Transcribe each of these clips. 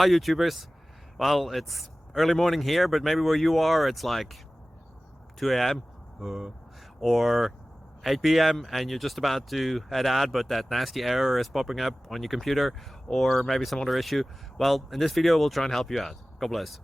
Hi YouTubers. Well, it's early morning here, but maybe where you are it's like 2 a.m. or 8 p.m. and you're just about to head out, but that nasty error is popping up on your computer, or maybe some other issue. Well, in this video we'll try and help you out. God bless.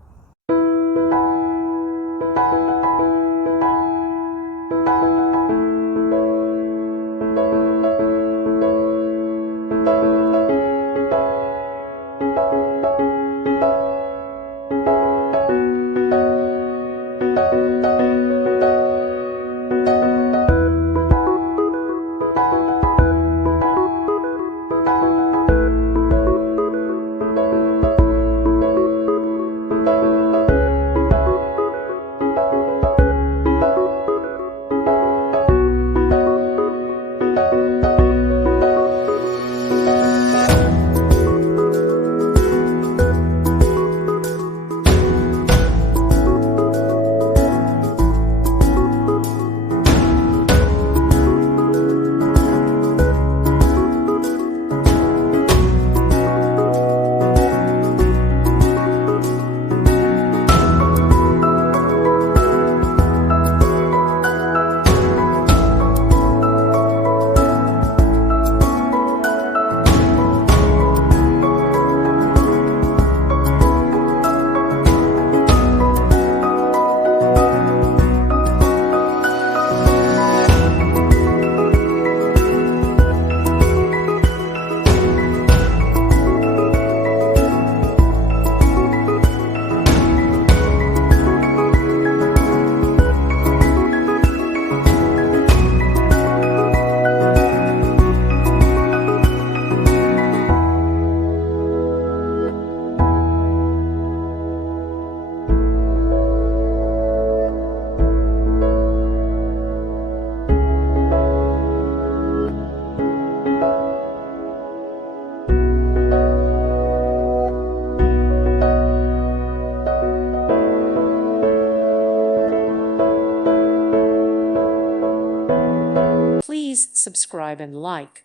Please subscribe and like.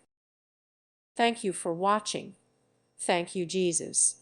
Thank you for watching. Thank you, Jesus.